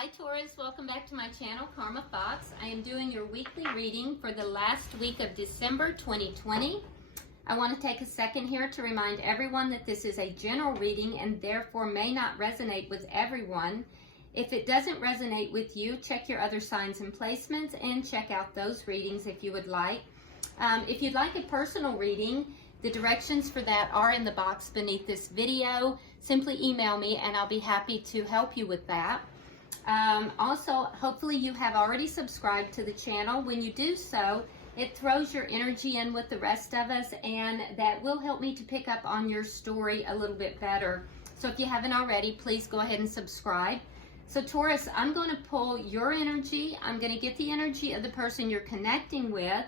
Hi Taurus, welcome back to my channel, Karma Fox. I am doing your weekly reading for the last week of December 2020. I want to take a second here to remind everyone that this is a general reading and therefore may not resonate with everyone. If it doesn't resonate with you, check your other signs and placements and check out those readings if you would like. If you'd like a personal reading, the directions for that are in the box beneath this video. Simply email me and I'll be happy to help you with that. Also, hopefully you have already subscribed to the channel. When you do so, it throws your energy in with the rest of us, and that will help me to pick up on your story a little bit better. So if you haven't already, please go ahead and subscribe. So Taurus, I'm going to pull your energy. I'm going to get the energy of the person you're connecting with,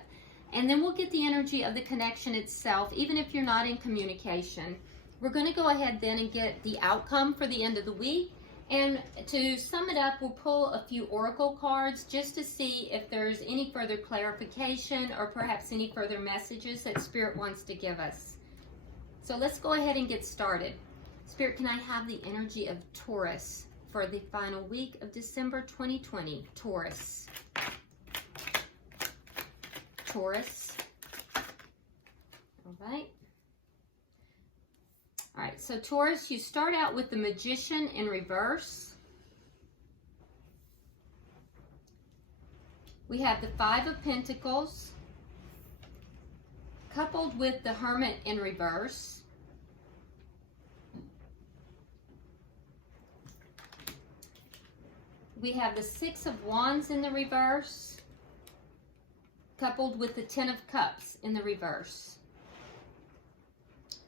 and then we'll get the energy of the connection itself, even if you're not in communication. We're going to go ahead then and get the outcome for the end of the week. And to sum it up, we'll pull a few oracle cards just to see if there's any further clarification or perhaps any further messages that Spirit wants to give us. So let's go ahead and get started. Spirit, can I have the energy of Taurus for the final week of December 2020? Taurus. Taurus. All right. All right, so Taurus, you start out with the Magician in reverse. We have the Five of Pentacles, coupled with the Hermit in reverse. We have the Six of Wands in the reverse, coupled with the Ten of Cups in the reverse.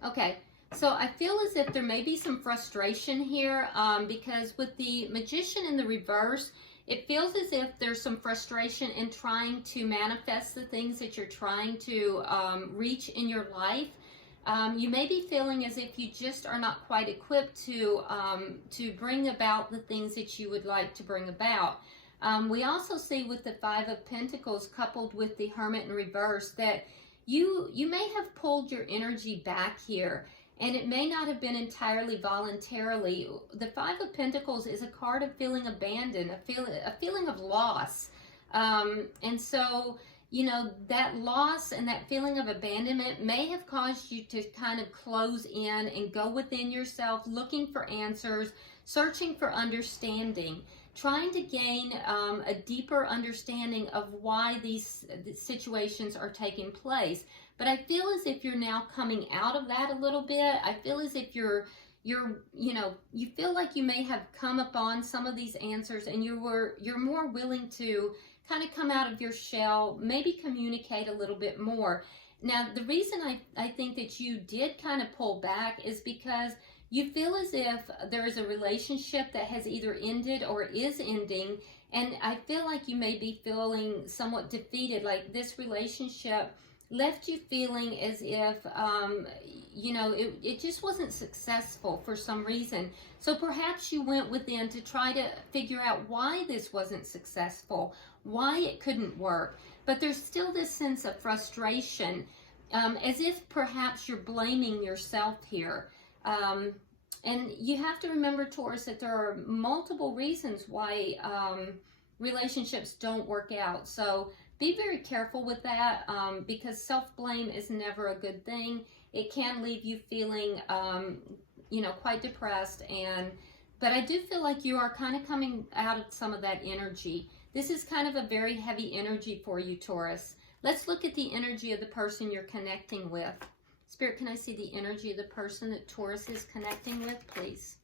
Okay. So I feel as if there may be some frustration here because with the Magician in the reverse, it feels as if there's some frustration in trying to manifest the things that you're trying to reach in your life. You may be feeling as if you just are not quite equipped to bring about the things that you would like to bring about. We also see with the Five of Pentacles coupled with the Hermit in reverse that you may have pulled your energy back here. And it may not have been entirely voluntarily. The Five of Pentacles is a card of feeling abandoned, a feeling of loss. And so, you know, that loss and that feeling of abandonment may have caused you to kind of close in and go within yourself, looking for answers, searching for understanding, trying to gain a deeper understanding of why these situations are taking place. But I feel as if you're now coming out of that a little bit. I feel as if you feel like you may have come upon some of these answers and you're more willing to kind of come out of your shell, maybe communicate a little bit more. Now, the reason I think that you did kind of pull back is because you feel as if there is a relationship that has either ended or is ending, and I feel like you may be feeling somewhat defeated, like this relationship left you feeling as if, it just wasn't successful for some reason. So perhaps you went within to try to figure out why this wasn't successful, why it couldn't work. But there's still this sense of frustration, as if perhaps you're blaming yourself here. And you have to remember, Taurus, that there are multiple reasons why relationships don't work out. So be very careful with that because self-blame is never a good thing. It can leave you feeling, quite depressed. But I do feel like you are kind of coming out of some of that energy. This is kind of a very heavy energy for you, Taurus. Let's look at the energy of the person you're connecting with. Spirit, can I see the energy of the person that Taurus is connecting with, please?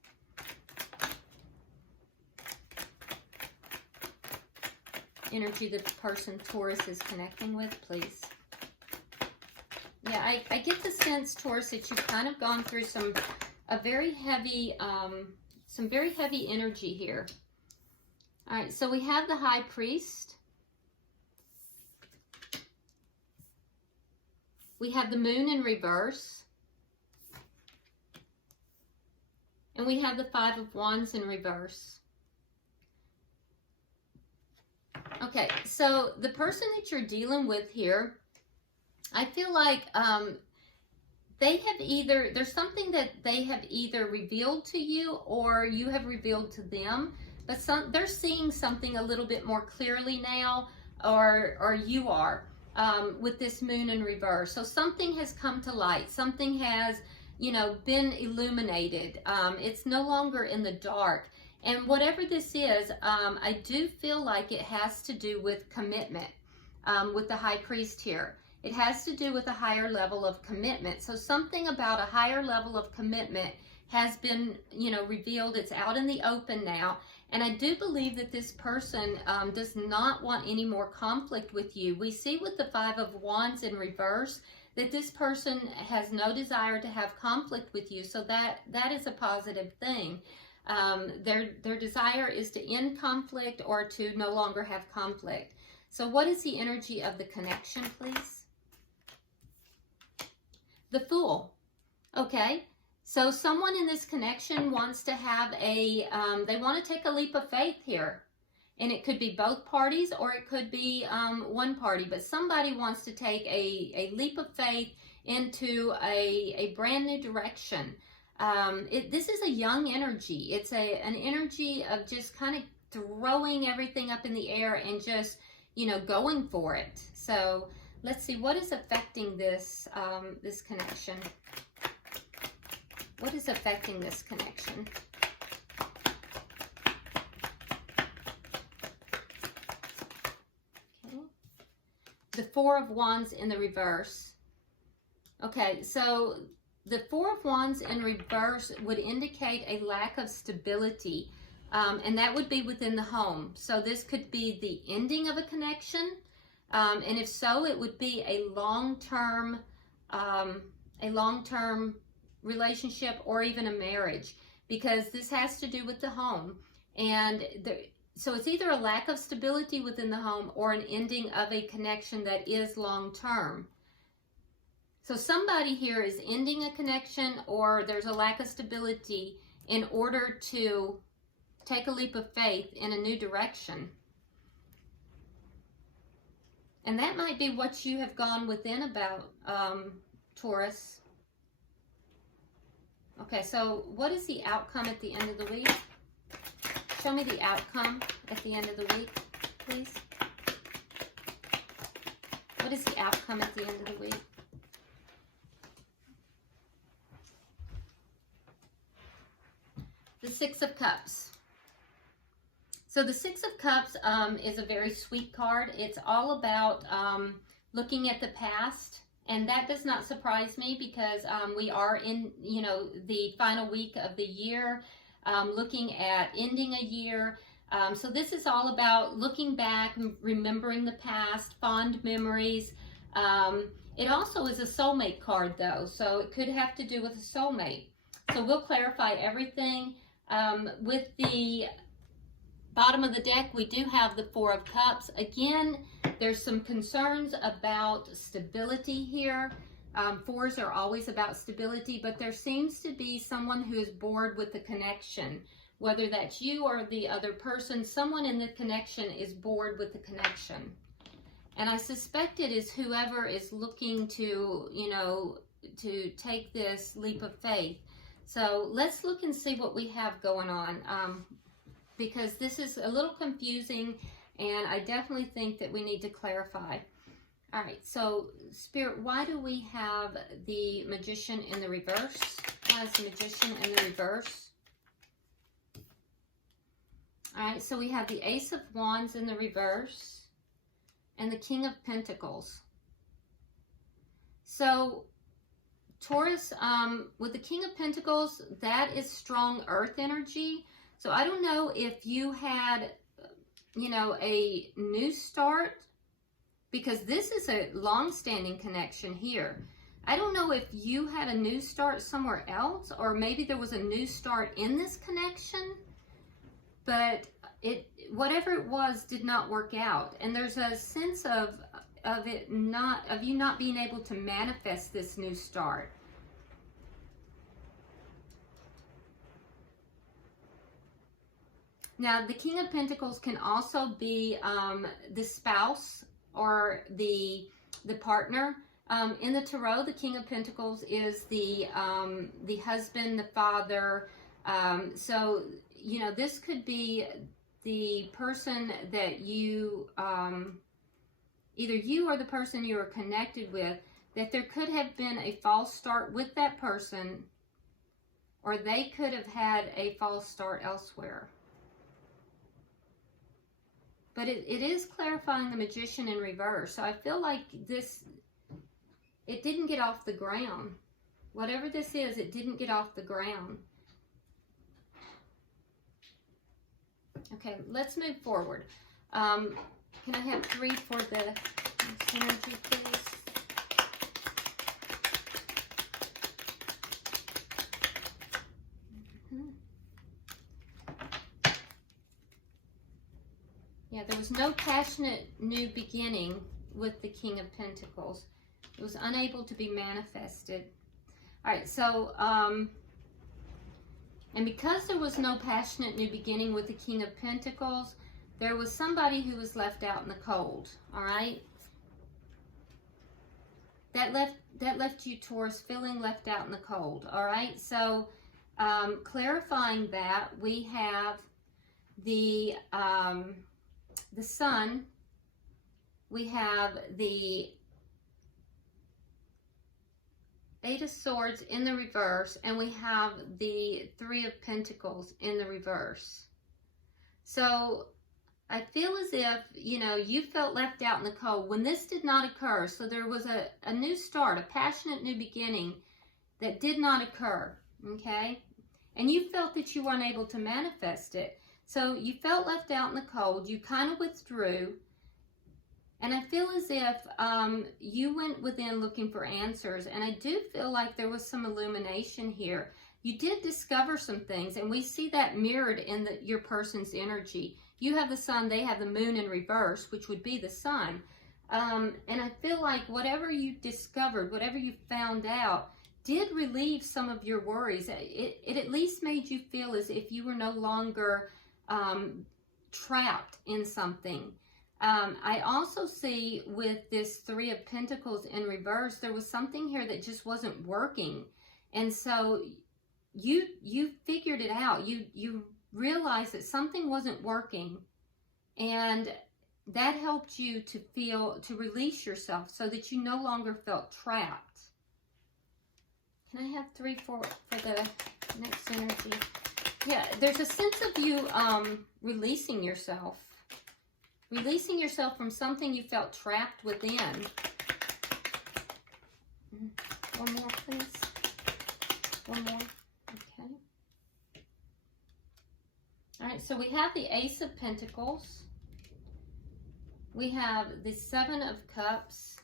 Energy that the person Taurus is connecting with, please. Yeah, I get the sense, Taurus, that you've kind of gone through some very heavy energy here. All right, so we have the High Priest. We have the Moon in reverse. And we have the Five of Wands in reverse. Okay, so the person that you're dealing with here, I feel like there's something that they have either revealed to you or you have revealed to them. but they're seeing something a little bit more clearly now, or you are, with this moon in reverse. So something has come to light. Something has, you know, been illuminated. It's no longer in the dark. And whatever this is, I do feel like it has to do with commitment, with the High Priest here. It has to do with a higher level of commitment. So something about a higher level of commitment has been, you know, revealed. It's out in the open now. And I do believe that this person does not want any more conflict with you. We see with the Five of Wands in reverse that this person has no desire to have conflict with you. So that is a positive thing. Their desire is to end conflict or to no longer have conflict. So what is the energy of the connection, please? The Fool. Okay. So someone in this connection wants to have they want to take a leap of faith here. And it could be both parties, or it could be one party. But somebody wants to take a leap of faith into a brand new direction. This is a young energy. It's an energy of just kind of throwing everything up in the air and just, you know, going for it. So let's see, what is affecting this, this connection? What is affecting this connection? Okay. The Four of Wands in the reverse. Okay, so the Four of Wands in reverse would indicate a lack of stability, and that would be within the home. So this could be the ending of a connection, and if so, it would be a long-term relationship, or even a marriage, because this has to do with the home. And so it's either a lack of stability within the home or an ending of a connection that is long-term. So somebody here is ending a connection, or there's a lack of stability in order to take a leap of faith in a new direction. And that might be what you have gone within about, Taurus. Okay, so what is the outcome at the end of the week? Show me the outcome at the end of the week, please. What is the outcome at the end of the week? The Six of Cups. So the Six of Cups is a very sweet card. It's all about looking at the past. And that does not surprise me, because we are in, you know, the final week of the year, looking at ending a year. So this is all about looking back, remembering the past, fond memories. It also is a soulmate card, though, so it could have to do with a soulmate. So we'll clarify everything. With the bottom of the deck, we do have the Four of Cups. Again, there's some concerns about stability here. Fours are always about stability, but there seems to be someone who is bored with the connection. Whether that's you or the other person, someone in the connection is bored with the connection. And I suspect it is whoever is looking to, you know, to take this leap of faith. So let's look and see what we have going on, because this is a little confusing, and I definitely think that we need to clarify. All right, so Spirit, why do we have the Magician in the reverse? Why is the Magician in the reverse? All right, so we have the Ace of Wands in the reverse and the King of Pentacles. So Taurus, with the King of Pentacles, that is strong earth energy. So I don't know if you had, you know, a new start, because this is a long-standing connection here. I don't know if you had a new start somewhere else, or maybe there was a new start in this connection, but whatever it was did not work out. And there's a sense of you not being able to manifest this new start. Now, the King of Pentacles can also be the spouse or the partner. In the Tarot, the King of Pentacles is the husband, the father. So, you know, this could be the person that you, either you or the person you are connected with, that there could have been a false start with that person, or they could have had a false start elsewhere. But it is clarifying the Magician in reverse. So I feel like this, it didn't get off the ground. Whatever this is, it didn't get off the ground. Okay, let's move forward. Can I have 3 for the energy, please? Yeah, there was no passionate new beginning with the King of Pentacles. It was unable to be manifested. All right, so, and because there was no passionate new beginning with the King of Pentacles, there was somebody who was left out in the cold, all right? That left you, Taurus, feeling left out in the cold, all right? So, clarifying that, we have the Sun, we have the 8 of Swords in the reverse, and we have the 3 of Pentacles in the reverse. So I feel as if, you know, you felt left out in the cold when this did not occur. So there was a new start, a passionate new beginning that did not occur, okay? And you felt that you were unable to manifest it. So you felt left out in the cold, you kind of withdrew, and I feel as if you went within looking for answers, and I do feel like there was some illumination here. You did discover some things, and we see that mirrored in your person's energy. You have the Sun, they have the Moon in reverse, which would be the Sun. And I feel like whatever you discovered, whatever you found out, did relieve some of your worries. It at least made you feel as if you were no longer trapped in something. I also see with this 3 of Pentacles in reverse, there was something here that just wasn't working. And so you figured it out. You realized that something wasn't working, and that helped you to release yourself so that you no longer felt trapped. Can I have 3 for the next energy? Yeah, there's a sense of you releasing yourself from something you felt trapped within. One more, please. One more. Okay. All right, so we have the Ace of Pentacles. We have the 7 of Cups.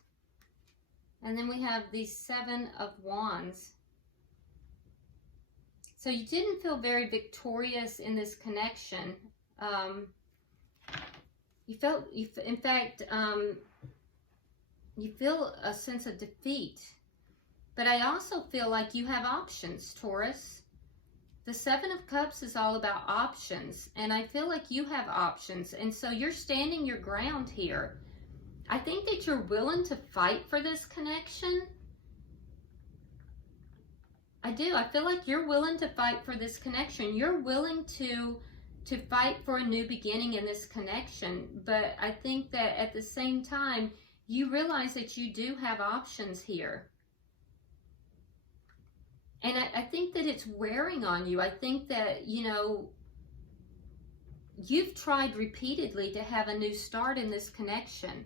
And then we have the 7 of Wands. So you didn't feel very victorious in this connection. In fact, you feel a sense of defeat. But I also feel like you have options, Taurus. The 7 of Cups is all about options, and I feel like you have options, and so you're standing your ground here. I think that you're willing to fight for this connection. I do. I feel like you're willing to fight for this connection. You're willing to fight for a new beginning in this connection, but I think that at the same time, you realize that you do have options here. And I think that it's wearing on you. I think that, you know, you've tried repeatedly to have a new start in this connection.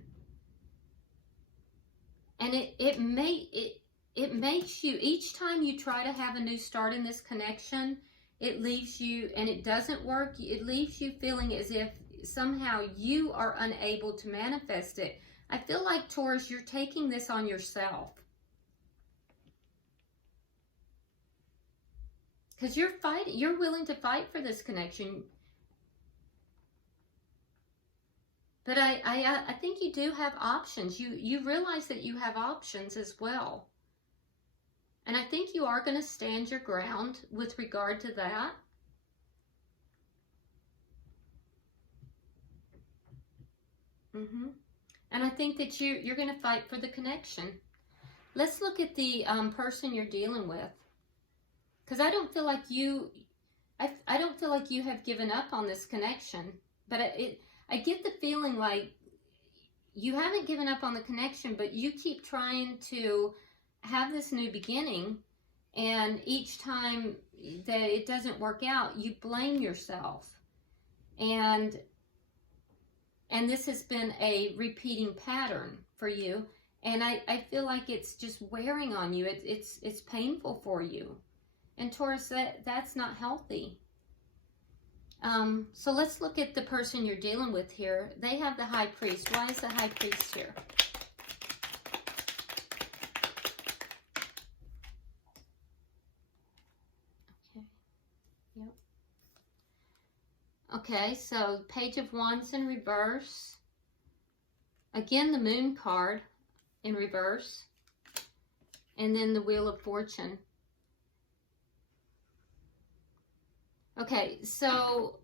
And it makes you, each time you try to have a new start in this connection, it leaves you, and it doesn't work, it leaves you feeling as if somehow you are unable to manifest it. I feel like, Taurus, you're taking this on yourself. Because you're fighting, you're willing to fight for this connection. But I think you do have options. You realize that you have options as well. And I think you are going to stand your ground with regard to that. And I think that you're going to fight for the connection. Let's look at the person you're dealing with. Because I don't feel like you have given up on this connection. but I get the feeling like you haven't given up on the connection, but you keep trying to have this new beginning, and each time that it doesn't work out, you blame yourself. And this has been a repeating pattern for you. And I feel like it's just wearing on you. It's painful for you. And Taurus, that's not healthy. So let's look at the person you're dealing with here. They have the High Priest. Why is the High Priest here? Okay. Yep. Okay, so Page of Wands in reverse. Again, the Moon card in reverse. And then the Wheel of Fortune. Okay, so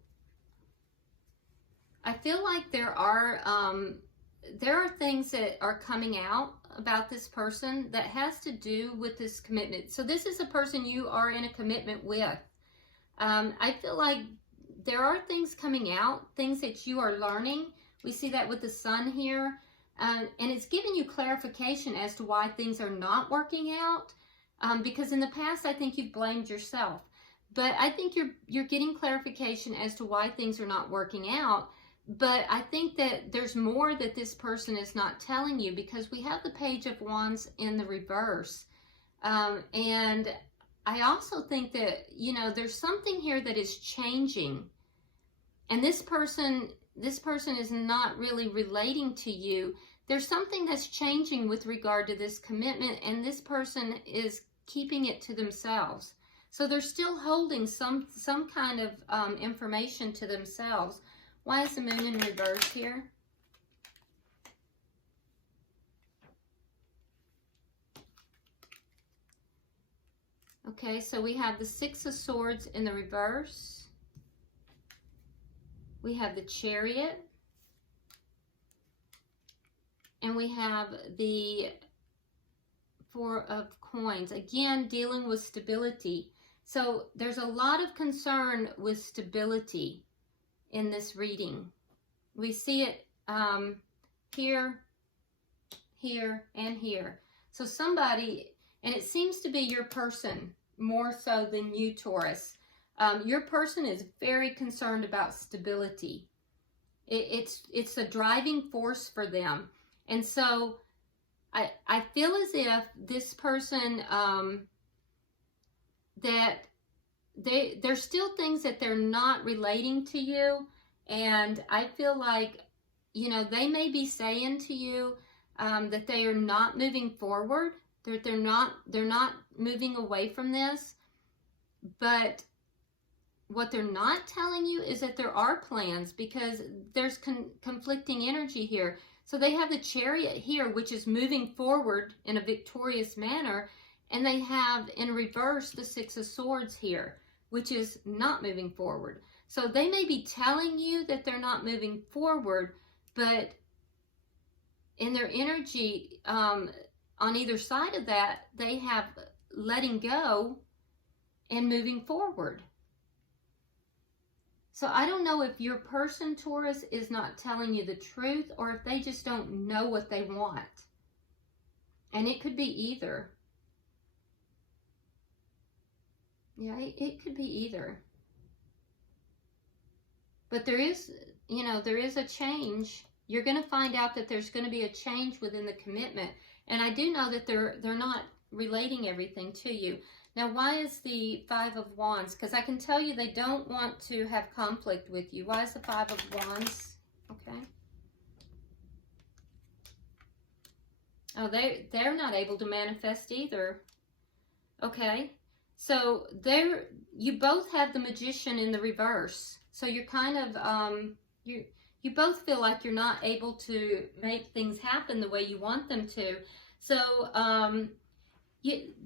I feel like there are things that are coming out about this person that has to do with this commitment. So this is a person you are in a commitment with. I feel like there are things coming out, things that you are learning. We see that with the Sun here. And it's giving you clarification as to why things are not working out. Because in the past, I think you've blamed yourself. But I think you're getting clarification as to why things are not working out. But I think that there's more that this person is not telling you, because we have the Page of Wands in the reverse. And I also think that, you know, there's something here that is changing. And this person is not really relating to you. There's something that's changing with regard to this commitment, and this person is keeping it to themselves. So they're still holding some kind of information to themselves. Why is the Moon in reverse here? Okay, so we have the Six of Swords in the reverse. We have the Chariot. And we have the Four of Coins. Again, dealing with stability. So there's a lot of concern with stability in this reading. We see it here, here, and here. So somebody, and it seems to be your person more so than you, Taurus. Your person is very concerned about stability. It's a driving force for them. And so I feel as if this person, that there's still things that they're not relating to you. And I feel like, you know, they may be saying to you that they are not moving forward. They're not moving away from this. But what they're not telling you is that there are plans, because there's conflicting energy here. So they have the Chariot here, which is moving forward in a victorious manner. And they have in reverse the Six of Swords here, which is not moving forward. So they may be telling you that they're not moving forward, but in their energy, on either side of that, they have letting go and moving forward. So I don't know if your person, Taurus, is not telling you the truth, or if they just don't know what they want. And it could be either. Yeah, it could be either. But there is, you know, there is a change. You're going to find out that there's going to be a change within the commitment. And I do know that they're not relating everything to you. Now, why is the Five of Wands? Because I can tell you they don't want to have conflict with you. Why is the Five of Wands? Okay. Oh, they're not able to manifest either. Okay. So you both have the Magician in the reverse. So you're kind of, you both feel like you're not able to make things happen the way you want them to. So,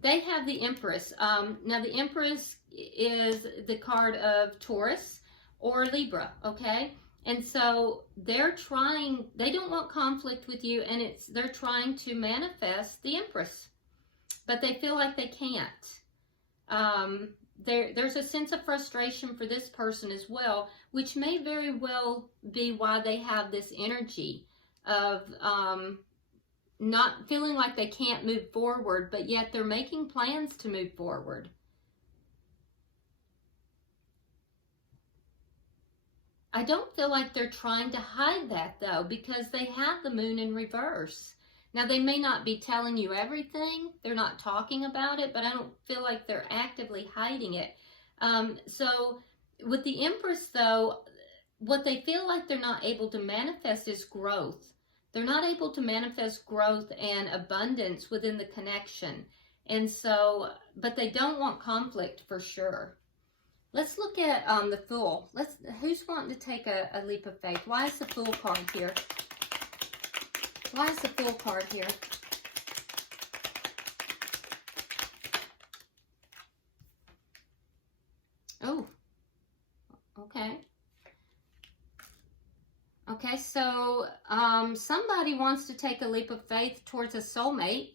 they have the Empress. Now, the Empress is the card of Taurus or Libra, okay? And so they're trying, they don't want conflict with you, and they're trying to manifest the Empress. But they feel like they can't. there's a sense of frustration for this person as well, which may very well be why they have this energy of not feeling like they can't move forward, but yet they're making plans to move forward. I don't feel like they're trying to hide that, though, because they have the moon in reverse. Now, they may not be telling you everything. They're not talking about it, but I don't feel like they're actively hiding it. So with the Empress, though, what they feel like they're not able to manifest is growth. They're not able to manifest growth and abundance within the connection. And so, but they don't want conflict for sure. Let's look at the Fool. Who's wanting to take a leap of faith? Why is the Fool card here? Why is the Fool card here? Oh, okay. Okay, so somebody wants to take a leap of faith towards a soulmate.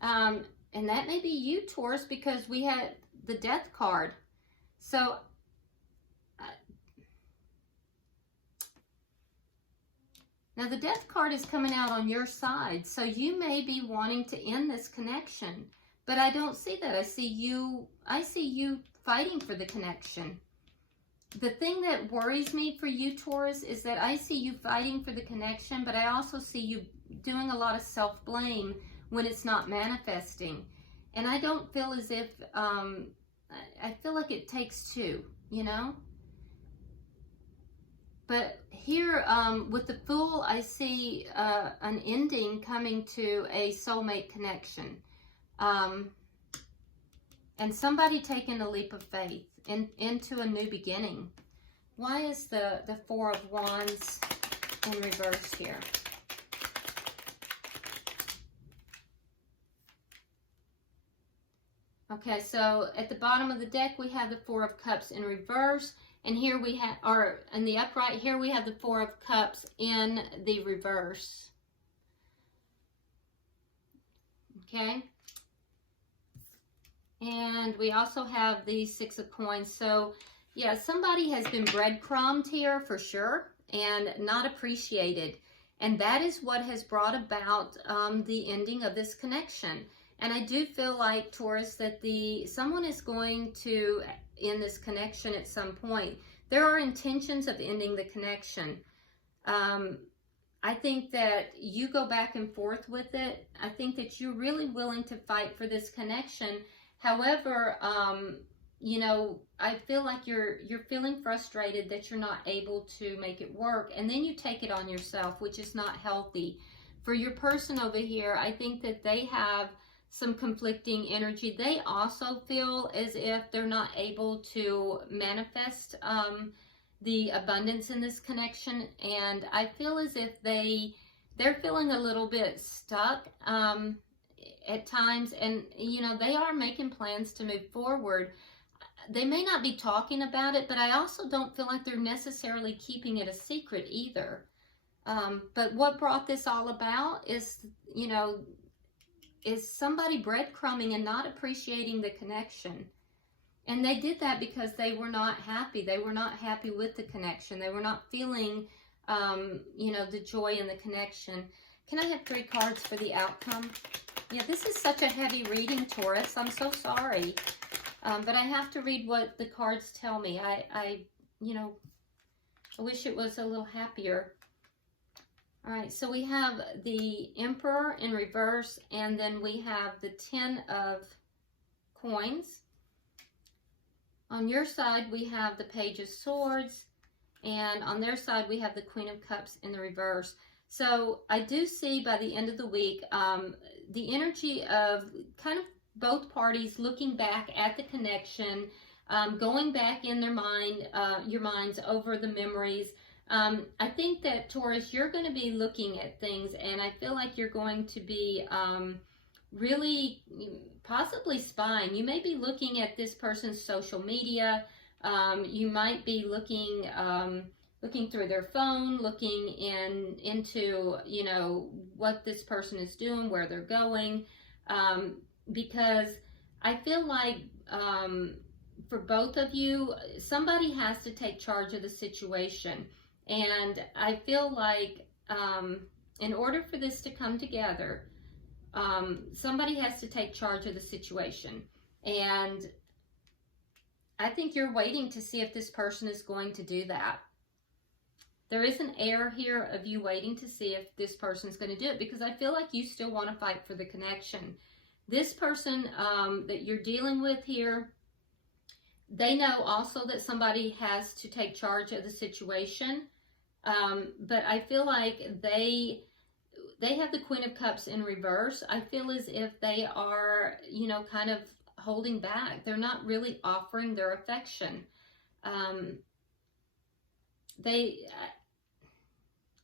And that may be you, Taurus, because we had the Death card. So, now the Death card is coming out on your side. So you may be wanting to end this connection. But I don't see that. I see you fighting for the connection. The thing that worries me for you, Taurus, is that I see you fighting for the connection, but I also see you doing a lot of self-blame when it's not manifesting. And I don't feel as if, I feel like it takes two, you know? But here, with the Fool, I see an ending coming to a soulmate connection. And somebody taking a leap of faith into a new beginning. Why is the Four of Wands in reverse here? Okay, so at the bottom of the deck, we have the Four of Cups in reverse. And here we have, or in the upright, here we have the Four of Cups in the reverse. Okay. And we also have the Six of Coins. So, yeah, somebody has been breadcrumbed here for sure and not appreciated. And that is what has brought about the ending of this connection. And I do feel like, Taurus, that someone is going to end this connection at some point. There are intentions of ending the connection. I think that you go back and forth with it. I think that you're really willing to fight for this connection. However, you know, I feel like you're feeling frustrated that you're not able to make it work. And then you take it on yourself, which is not healthy. For your person over here, I think that they have some conflicting energy. They also feel as if they're not able to manifest the abundance in this connection. And I feel as if they're feeling a little bit stuck at times. And, you know, they are making plans to move forward. They may not be talking about it, but I also don't feel like they're necessarily keeping it a secret either. But what brought this all about is, you know, is somebody breadcrumbing and not appreciating the connection. And they did that because they were not happy. They were not happy with the connection. They were not feeling, you know, the joy in the connection. Can I have 3 cards for the outcome? Yeah, this is such a heavy reading, Taurus. I'm so sorry. But I have to read what the cards tell me. You know, I wish it was a little happier. All right, so we have the Emperor in reverse, and then we have the 10 of Coins. On your side, we have the Page of Swords, and on their side, we have the Queen of Cups in the reverse. So I do see by the end of the week, the energy of kind of both parties looking back at the connection, going back in their mind, your minds over the memories. I think that, Taurus, you're going to be looking at things, and I feel like you're going to be really possibly spying. You may be looking at this person's social media. You might be looking through their phone, looking into, you know, what this person is doing, where they're going, because I feel like for both of you, somebody has to take charge of the situation. And I feel like in order for this to come together, somebody has to take charge of the situation. And I think you're waiting to see if this person is going to do that. There is an air here of you waiting to see if this person is going to do it, because I feel like you still want to fight for the connection. This person that you're dealing with here, they know also that somebody has to take charge of the situation. But I feel like they have the Queen of Cups in reverse. I feel as if they are, you know, kind of holding back. They're not really offering their affection.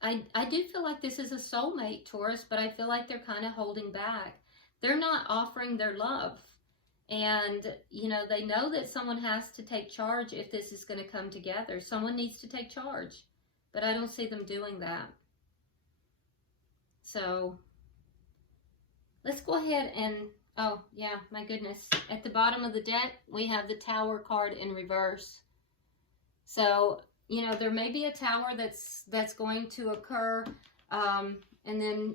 I do feel like this is a soulmate, Taurus, but I feel like they're kind of holding back. They're not offering their love. And, you know, they know that someone has to take charge if this is going to come together. Someone needs to take charge, but I don't see them doing that. So let's go ahead and, oh yeah, my goodness. At the bottom of the deck, we have the Tower card in reverse. So, you know, there may be a tower that's going to occur, and then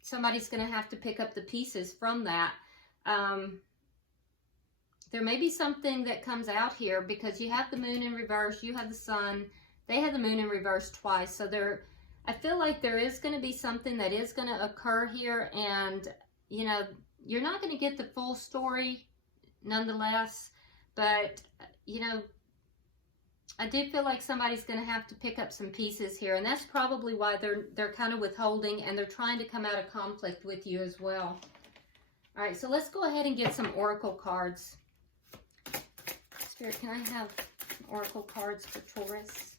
somebody's going to have to pick up the pieces from that. There may be something that comes out here, because you have the Moon in reverse, you have the Sun, they have the Moon in reverse twice. So I feel like there is going to be something that is going to occur here, and, you know, you're not going to get the full story nonetheless, but, you know, I do feel like somebody's going to have to pick up some pieces here, and that's probably why they're kind of withholding, and they're trying to come out of conflict with you as well. All right, so let's go ahead and get some oracle cards. Spirit, can I have oracle cards for Taurus?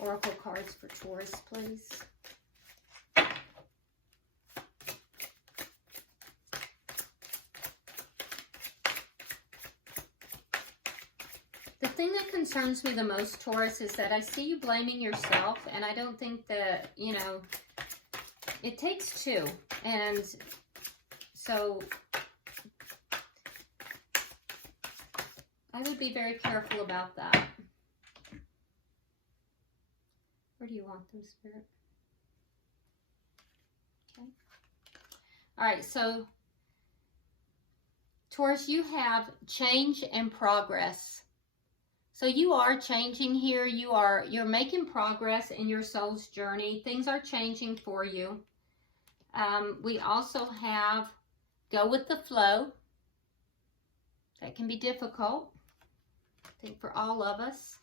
Oracle cards for Taurus, please. The thing that concerns me the most, Taurus, is that I see you blaming yourself, and I don't think that, you know, it takes two. And so I would be very careful about that. Where do you want them, Spirit? Okay. All right, so Taurus, you have change and progress. So you are changing here. You're making progress in your soul's journey. Things are changing for you. We also have go with the flow. That can be difficult, I think, for all of us.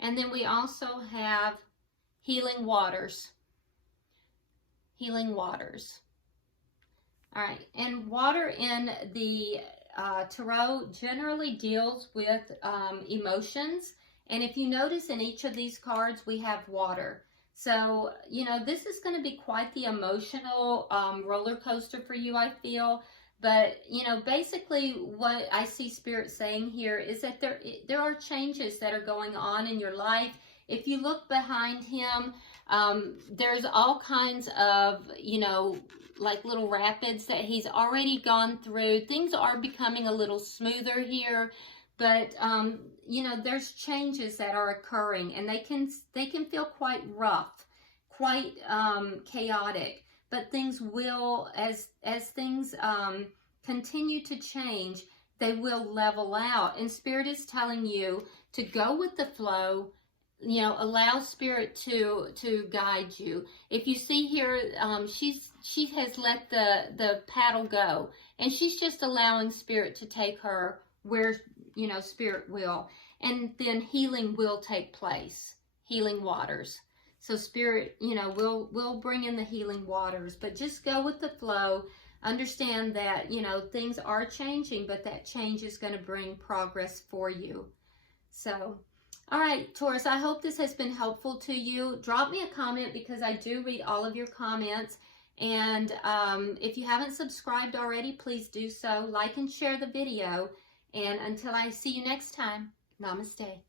And then we also have healing waters. Healing waters. All right, and water in the Tarot generally deals with emotions, and if you notice in each of these cards we have water. So, you know, this is going to be quite the emotional roller coaster for you, I feel. But, you know, basically what I see Spirit saying here is that there are changes that are going on in your life. If you look behind him, there's all kinds of, you know, like little rapids that he's already gone through. Things are becoming a little smoother here, but you know, there's changes that are occurring, and they can feel quite rough, quite chaotic. But things will, as things continue to change, they will level out. And Spirit is telling you to go with the flow. You know, allow Spirit to guide you. If you see here, she has let the paddle go, and she's just allowing Spirit to take her where, you know, Spirit will. And then healing will take place, healing waters. So Spirit, you know, will bring in the healing waters, but just go with the flow. Understand that, you know, things are changing, but that change is going to bring progress for you. So, all right, Taurus, I hope this has been helpful to you. Drop me a comment, because I do read all of your comments. And if you haven't subscribed already, please do so. Like and share the video. And until I see you next time, namaste.